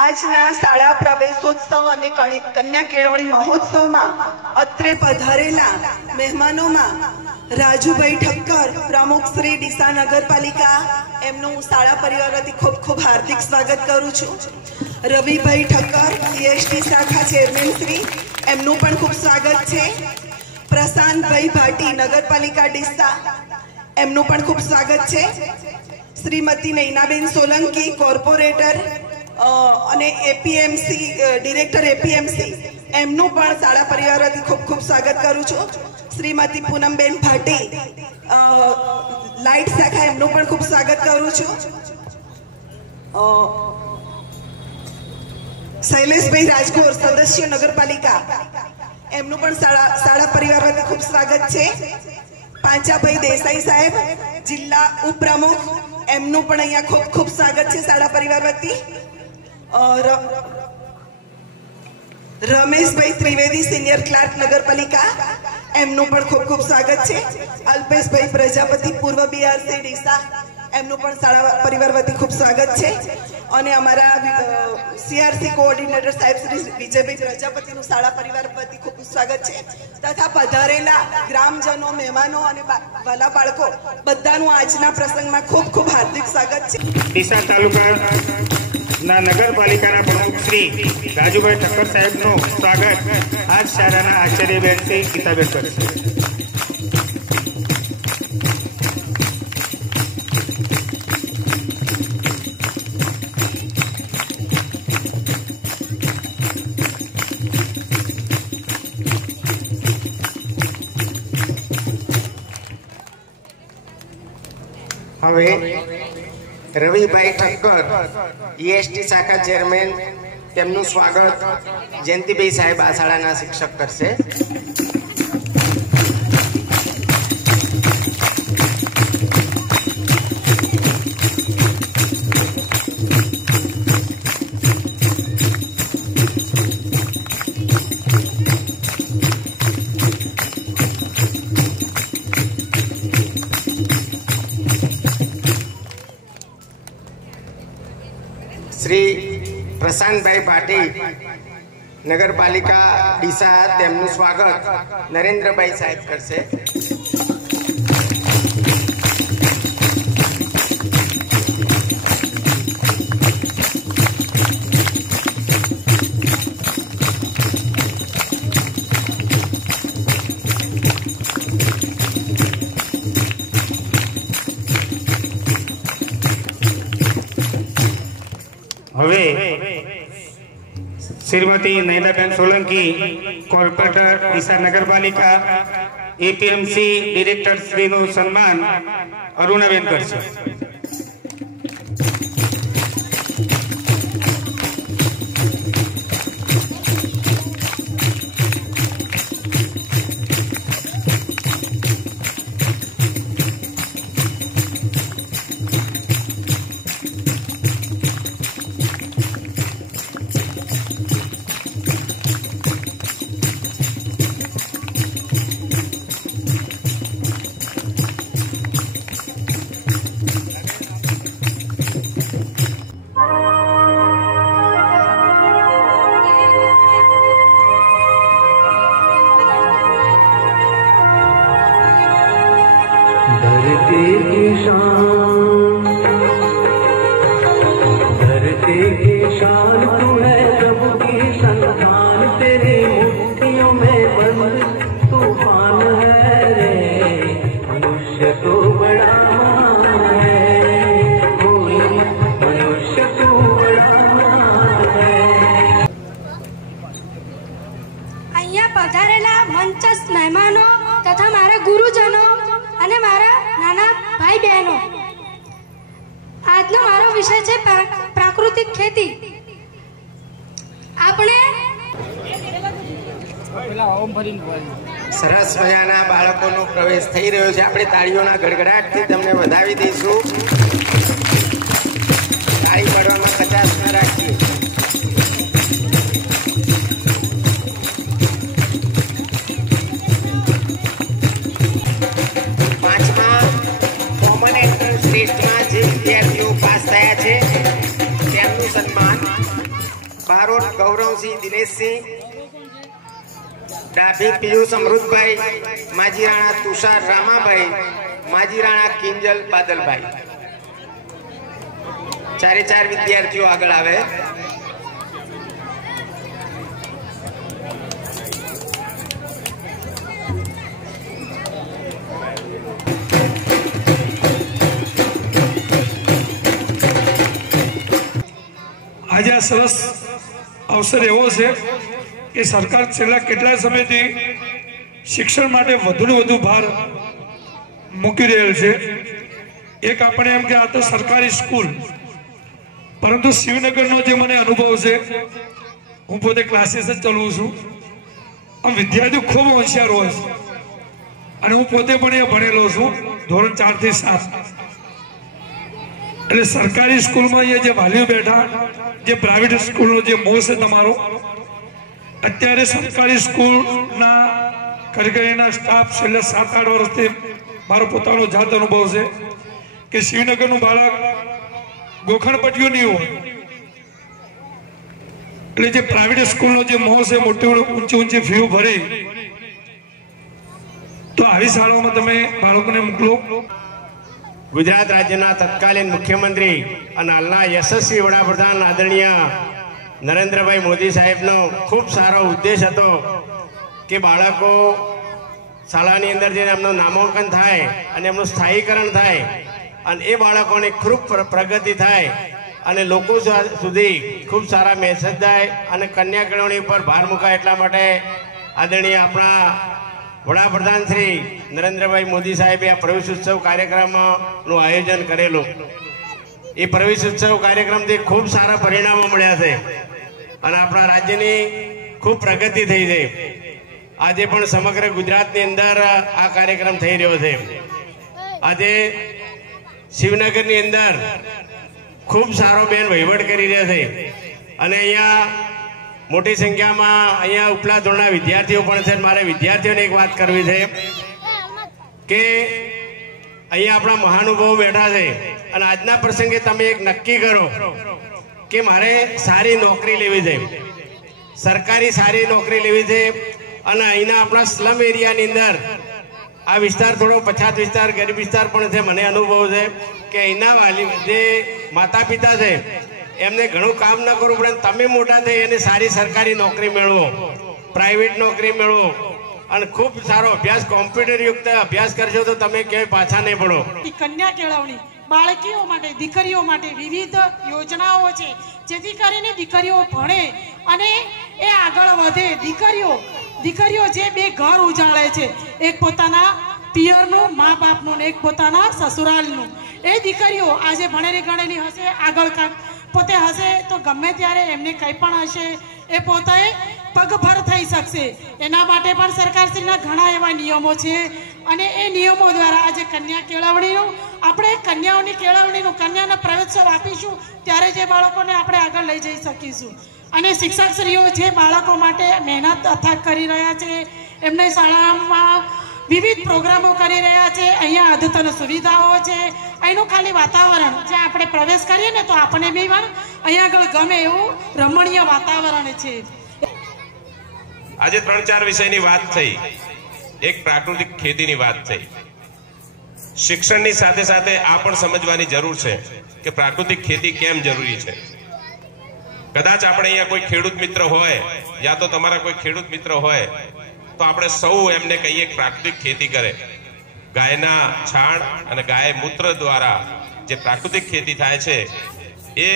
આજના શાળા પ્રવેશોત્સવ અને કન્યા કેળવણી મહોત્સવમાં અત્રે પધારેલા મહેમાનોમાં રાજુભાઈ ઠક્કર, પ્રમુખ શ્રી ડીસા નગરપાલિકા, એમનું શાળા પરિવાર વતી ખૂબ ખૂબ હાર્દિક સ્વાગત કરું છું. રવિભાઈ ઠક્કર, સીએસટી શાખા ચેરમેન શ્રી, એમનું પણ ખૂબ સ્વાગત છે. પ્રશાંતભાઈ ભાટી, નગરપાલિકા ડીસા, એમનું પણ ખૂબ સ્વાગત છે. શ્રીમતી નૈનાબેન સોલંકી, કોર્પોરેટર અને એપીએમસી ડિરેક્ટર એપીએમસી, એમનું પણ શાળા પરિવાર વતી ખૂબ ખૂબ સ્વાગત કરું છું. શ્રીમતી પૂનમબેન ભાટી, લાઇટ શાખા, એમનું પણ ખૂબ સ્વાગત કરું છું. શૈલેષભાઈ રાજગોર, સદસ્ય નગરપાલિકા, એમનું પણ શાળા પરિવાર વતી ખૂબ સ્વાગત છે. પાંચાભાઈ દેસાઈ સાહેબ, જિલ્લા ઉપપ્રમુખ, એમનું પણ અહીંયા ખૂબ ખૂબ સ્વાગત છે શાળા પરિવાર વતી. રમેશભાઈ ત્રિવેદી, સિનિયર ક્લાર્ક નગરપાલિકા, એમનું પણ ખૂબ ખૂબ સ્વાગત છે. અલ્પેશભાઈ પ્રજાપતિ, પૂર્વ બીઆરસી ડીસા, એમનું પણ શાળા પરિવાર વતી ખૂબ સ્વાગત છે. અને અમારા સીઆરસી કોઓર્ડિનેટર સાહેબ શ્રી વિજયભાઈ પ્રજાપતિનું શાળા પરિવાર વતી ખૂબ સ્વાગત છે. તથા પધારેલા ગ્રામજનો, મહેમાનો અને વાલા બાળકો બધાનું આજના પ્રસંગમાં ખૂબ ખૂબ હાર્દિક સ્વાગત છે. ડીસા તાલુકા નગરપાલિકાના પ્રમુખ શ્રી રાજુભાઈ ઠક્કર સાહેબનું સ્વાગત આજ શાળાના આચાર્યબેન શ્રી ગીતાબેન કરશે. હવે રવિભાઈ ઠક્કર, ઈએસટી શાખા ચેરમેન, તેમનું સ્વાગત જયંતિભાઈ સાહેબ આ શાળાના શિક્ષક કરશે. શ્રી પ્રશાંતભાઈ ભાટી, નગરપાલિકા ડીસા, તેમનું સ્વાગત નરેન્દ્રભાઈ સાહેબ કરશે. હવે શ્રીમતી નૈનાબેન સોલંકી, કોર્પોરેટર ડીસા નગરપાલિકા, એપીએમસી ડિરેક્ટર શ્રીનું સન્માન અરુણાબેન કરશે. धरती की शान तू है, प्रभु की संतान, तेरी मुट्ठियों में बंद तूफान है रे, मनुष्य तो बड़ा महान है, मनुष्य तो बड़ा महान है. અહીંયા પધારેલા મંચસ્થ મહેમાનો તથા મારા ગુરુજનો અને મારા નાના ભાઈ બહેનો, આજનો મારો વિષય છે પ્રાકૃતિક ખેતી. આપણે સરસ મજાના બાળકોનો પ્રવેશ થઈ રહ્યો છે. આપણે તાળીઓના ગડગડાટથી તમને વધાવી દઈશું. તાળી પાડવામાં 50 ના રાખીએ. ટેસ્ટમાં જે વિદ્યાર્થીઓ પાસ થયા છે તેમનું સન્માન બારોટ ગૌરવસિંહ દિનેશસિંહ, ડાભી પિયુષ અમૃતભાઈ, માજીરાણા તુષાર રામાભાઈ, માજીરાણા કિંજલ બાદલભાઈ. ચારે ચાર વિદ્યાર્થીઓ આગળ આવે. આજે આ સરસ અવસર એવો છે કે સરકાર છેલ્લા કેટલાય સમયથી શિક્ષણ માટે વધુને વધુ ભાર મૂકી રહેલ છે. એક આપણે એમ કે આ તો સરકારી સ્કૂલ, પરંતુ શિવનગરનો જે મને અનુભવ છે, હું પોતે ક્લાસીસ જ ચલાવું છું. આમ વિદ્યાર્થીઓ ખૂબ હોશિયાર હોય છે અને હું પોતે પણ એ ભણેલો છું ધોરણ 4 થી 7. એટલે સરકારી સ્કૂલમાં અહીંયા જે વાલીઓ બેઠા, જે પ્રાઇવેટ સ્કૂલનો જે મોહ છે તમારો, અત્યારે સરકારી સ્કૂલના કારીગરીના સ્ટાફ છેલ્લા 7-8 વર્ષથી મારો પોતાનો જાત અનુભવ છે કે શિવનગરનું બાળક ગોખણપટ્ટીઓ નહીં હોય. એટલે જે પ્રાઇવેટ સ્કૂલનો જે મોહ છે, મોટી ઊંચી ફીઓ ભરી, તો આવી શાળાઓમાં તમે બાળકોને મોકલો. ગુજરાત રાજ્યના તત્કાલીન મુખ્યમંત્રી અને હાલના યશસ્વી વડાપ્રધાન આદરણીય નરેન્દ્રભાઈ મોદી સાહેબનો ખૂબ સારો ઉદ્દેશ હતો કે બાળકો શાળાની અંદર જઈને એમનું નામાંકન થાય અને એમનું સ્થાયીકરણ થાય અને એ બાળકોની ખૂબ પ્રગતિ થાય અને લોકો સુધી ખૂબ સારા મેસેજ થાય અને કન્યા કેળવણી પર ભાર મુકાય. એટલા માટે આદરણીય આપણા વડાપ્રધાન શ્રી નરેન્દ્રભાઈ મોદી સાહેબે આ પ્રવેશ ઉત્સવ કાર્યક્રમનું આયોજન કરેલું. એ પ્રવેશ ઉત્સવ કાર્યક્રમથી ખૂબ સારા પરિણામો મળ્યા છે અને આપણા રાજ્યની ખૂબ પ્રગતિ થઈ છે. આજે પણ સમગ્ર ગુજરાતની અંદર આ કાર્યક્રમ થઈ રહ્યો છે. આજે શિવનગરની અંદર ખૂબ સારો બેન વહીવટ કરી રહ્યા છે અને અહીંયા મોટી સંખ્યામાં અહીંયા ઉપલા ધોરણના વિદ્યાર્થીઓ પણ છે. મારે વિદ્યાર્થીઓને એક વાત કરવી છે કે અહીંયા આપણા મહાનુભાવો બેઠા છે અને આજના પ્રસંગે તમે એક નક્કી કરો કે મારે સારી નોકરી લેવી છે, સરકારી સારી નોકરી લેવી છે. અને અહીંના આપણા સ્લમ એરિયાની અંદર આ વિસ્તાર થોડો પછાત વિસ્તાર, ગરીબ વિસ્તાર પણ છે. મને અનુભવ છે કે અહીંના વાલી જે માતા પિતા છે એમને ઘણું કામ ન કરવું પડે. તમે મોટા થઈ અને સારી સરકારી નોકરી મેળવો, પ્રાઇવેટ નોકરી મેળવો અને ખૂબ સારો અભ્યાસ, કોમ્પ્યુટર યુક્ત અભ્યાસ કરશો તો તમે ક્યાંય પાછા નહીં પડો. કન્યા કેળવણી બાળકીઓ માટે, દીકરીઓ માટે વિવિધ યોજનાઓ છે, જેથી કરીને દીકરીઓ ભણે અને એ આગળ વધે. દીકરીઓ જે બે ઘર ઉજાળે છે, એક પોતાના પિયરનું, મા બાપનું, ને એક પોતાના સસુરાલનું. એ દીકરીઓ આજે ભણેલી ગણેલી હશે, આગળ પોતે હશે તો ગમે ત્યારે એમને કંઈ પણ હશે એ પોતે પગભર થઈ શકશે. એના માટે પણ સરકારશ્રીના ઘણા એવા નિયમો છે અને એ નિયમો દ્વારા આજે કન્યા કેળવણીનું, આપણે કન્યાઓની કેળવણીનું, કન્યાના પ્રવેશોત્સવ આપીશું ત્યારે જે બાળકોને આપણે આગળ લઈ જઈ શકીશું. અને શિક્ષકશ્રીઓ જે બાળકો માટે મહેનત અથાગ કરી રહ્યા છે, એમને શાળામાં વિવિધ પ્રોગ્રામો કરી રહ્યા છે. અહીંયા અદ્યતન સુવિધાઓ છે. અહીંનું ખાલી વાતાવરણ જ્યાં આપણે પ્રવેશ કરીએ ને તો આપણને બી પણ અહીંયા આગળ ગમે એવું રમણીય વાતાવરણ છે. આજે 3-4 વિષયની વાત થઈ. એક પ્રાકૃતિક ખેતીની વાત થઈ. શિક્ષણની સાથે સાથે આ પણ સમજવાની જરૂર છે કે પ્રાકૃતિક ખેતી કેમ જરૂરી છે. કદાચ આપણે અહીંયા કોઈ ખેડૂત મિત્ર હોય યા તો તમારા કોઈ ખેડૂત મિત્ર હોય તો આપણે સૌ એમને કહીએ કે પ્રાકૃતિક ખેતી કરે. ગાયના છાણ અને ગાય મૂત્ર દ્વારા જે પ્રાકૃતિક ખેતી થાય છે એ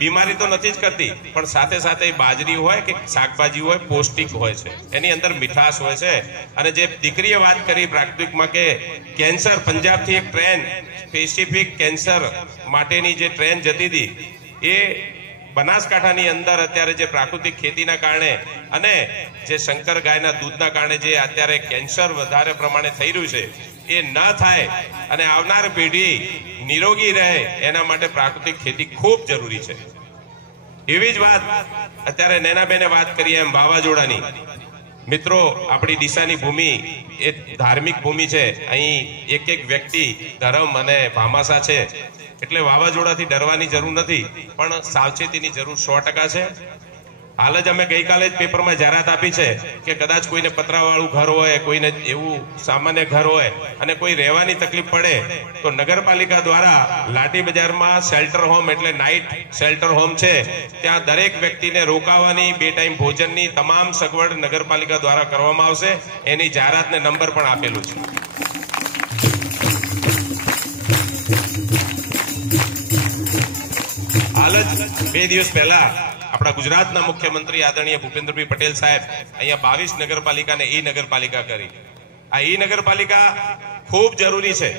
બીમારી તો નથી જ કરતી, પણ સાથે સાથે બાજરી હોય કે શાકભાજી હોય પૌષ્ટિક હોય છે, એની અંદર મીઠાશ હોય છે. અને જે દીકરીએ વાત કરી પ્રાકૃતિકમાં કે કેન્સર, પંજાબથી એક ટ્રેન સ્પેસિફિક કેન્સર માટેની જે ટ્રેન જતી હતી એ બનાસકાંઠાની અંદર અત્યારે જે પ્રાકૃતિક ખેતીના કારણે અને જે શંકર ગાયના દૂધના કારણે જે અત્યારે કેન્સર વધારે પ્રમાણે થઈ રહ્યું છે એ ન થાય અને આવનાર પેઢી નિરોગી રહે એના માટે પ્રાકૃતિક ખેતી ખૂબ જરૂરી છે. એવી જ વાત અત્યારે નૈનાબેને વાત કરી એમ વાવાઝોડાની. મિત્રો, આપણી ડીસાની ભૂમિ એ ધાર્મિક ભૂમિ છે. અહીં એક એક વ્યક્તિ ધર્મ અને ભામાસા છે, એટલે વાવાઝોડાથી ડરવાની જરૂર નથી, પણ સાવચેતીની જરૂર 100% છે. હાલ જ અમે ગઈકાલે જ પેપરમાં જાહેરાત આપી છે કે કદાચ કોઈને પતરાવાળું ઘર હોય, કોઈને એવું સામાન્ય ઘર હોય અને કોઈ રહેવાની તકલીફ પડે તો નગરપાલિકા દ્વારા લાઠી બજારમાં શેલ્ટર હોમ એટલે નાઇટ શેલ્ટર હોમ છે, ત્યાં દરેક વ્યક્તિને રોકાવાની, 2 ટાઈમ ભોજનની તમામ સગવડ નગરપાલિકા દ્વારા કરવામાં આવશે. એની જાહેરાતને નંબર પણ આપેલું છે. હાલ જ 2 દિવસ પહેલા આપણા ગુજરાતના મુખ્યમંત્રી આદરણીય ભૂપેન્દ્રભાઈ પટેલ સાહેબ અહીંયા 22 નગરપાલિકાને નગરપાલિકા કરી. આ નગરપાલિકા ખૂબ જરૂરી છે.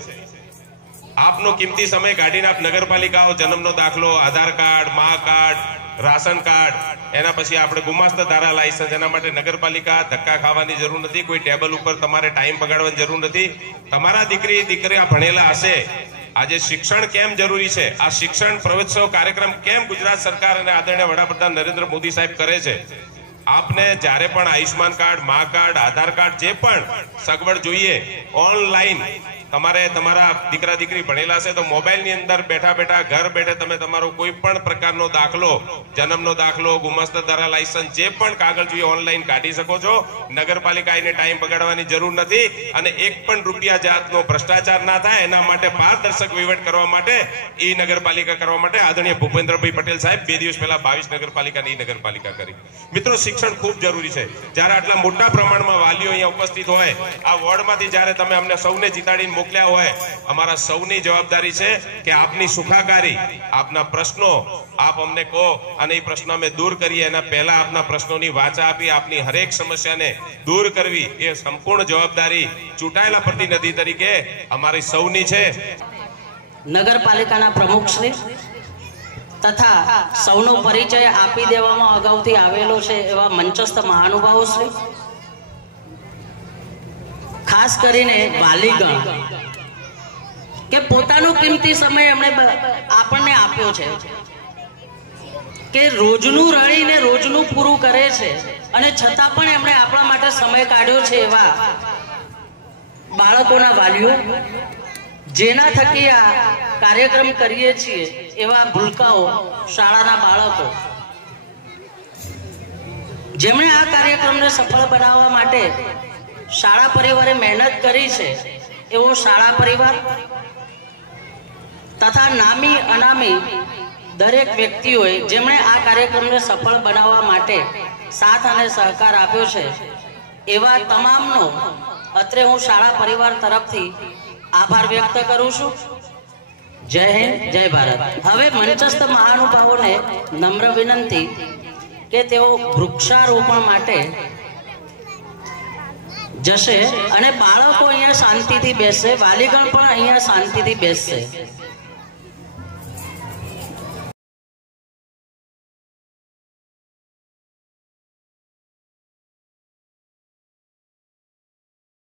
આપનો કિંમતી સમય કાઢીને આપ નગરપાલિકાઓ જન્મનો દાખલો, આધાર કાર્ડ, મા કાર્ડ, રાશન કાર્ડ, એના પછી આપણે ગુમાસ્તા ધારા લાયસન્સ, એના માટે નગરપાલિકા ધક્કા ખાવાની જરૂર નથી. કોઈ ટેબલ ઉપર તમારે ટાઈમ બગાડવાની જરૂર નથી. તમારા દીકરી ભણેલા હશે. આજે શિક્ષણ કેમ જરૂરી છે, આ શિક્ષણ પ્રવેશોત્સવ કાર્યક્રમ કેમ ગુજરાત સરકાર અને આદરણીય વડાપ્રધાન નરેન્દ્ર મોદી સાહેબ કરે છે. આપને જ્યારે પણ આયુષ્માન કાર્ડ, મા કાર્ડ, આધાર કાર્ડ જે પણ સગવડ જોઈએ ઓનલાઈન તમારે તમારા દીકરા દીકરી ભણેલા છે તો મોબાઈલની અંદર બેઠા બેઠા ઘર બેઠે તમે તમારો કોઈ પણ પ્રકારનો દાખલો, જન્મનો દાખલો, ગુમાસ્તા ધારા લાયસન્સ જે પણ કાગળ જોઈએ ઓનલાઈન કાઢી શકો છો. નગરપાલિકા એને ટાઈમ બગાડવાની જરૂર નથી અને 1 પણ રૂપિયા જાતનો ભ્રષ્ટાચાર ના થાય એના માટે પારદર્શક વહીવટ કરવા માટે નગરપાલિકા કરવા માટે આદરણીય ભૂપેન્દ્રભાઈ પટેલ સાહેબ 2 દિવસ પહેલા 22 નગરપાલિકાની નગરપાલિકા કરી. મિત્રો, શિક્ષણ ખૂબ જરૂરી છે. જ્યારે આટલા મોટા પ્રમાણમાં વાલીઓ અહીંયા ઉપસ્થિત હોય, આ વોર્ડમાંથી જ્યારે તમે અમને સૌને જીતાડીને મોકલ્યા હોય, અમારા સૌની જવાબદારી છે કે આપની સુખાકારી, આપના પ્રશ્નો આપ અમને કહો અને એ પ્રશ્નો અમે દૂર કરીએ. એના પહેલા આપના પ્રશ્નોની વાચા આપી આપની હરેક સમસ્યાને દૂર કરવી એ સંપૂર્ણ જવાબદારી ચૂંટાયેલા પ્રતિનિધિ તરીકે અમારી સૌની છે. નગરપાલિકાના પ્રમુખશ્રી તથા સૌનો પરિચય આપી દેવામાં અગાઉથી આવેલો છે એવા મંચસ્થ મહાનુભાવો શ્રી, ખાસ કરીને વાલીગણ કે પોતાનો કિંમતી સમય એમણે આપણને આપ્યો છે કે રોજનું રળીને રોજનું પૂરું કરે છે અને છતાં પણ એમણે આપણા માટે સમય કાઢ્યો છે એવા બાળકોના વાલીઓ, જેના થકી આ કાર્યક્રમ કરીએ છીએ એવા ભૂલકાઓ, શાળાના બાળકો, જેમણે આ કાર્યક્રમને સફળ બનાવવા માટે શાળા પરિવારે મહેનત કરી છે એવો શાળા પરિવાર તથા નામી અનામી દરેક વ્યક્તિઓએ જેમણે આ કાર્યક્રમને સફળ બનાવવા માટે સાથ અને સહકાર આપ્યો છે એવા તમામનો અત્રે હું શાળા પરિવાર તરફથી આભાર વ્યક્ત કરું છું. જય હિન્દ, જય ભારત. હવે મંચસ્થ મહાનુભાવોને નમ્ર વિનંતી કે તેઓ વૃક્ષારોપણ માટે જશે અને બાળકો અહીંયા શાંતિથી બેસશે, વાલીગણ પણ અહીંયા શાંતિથી બેસશે.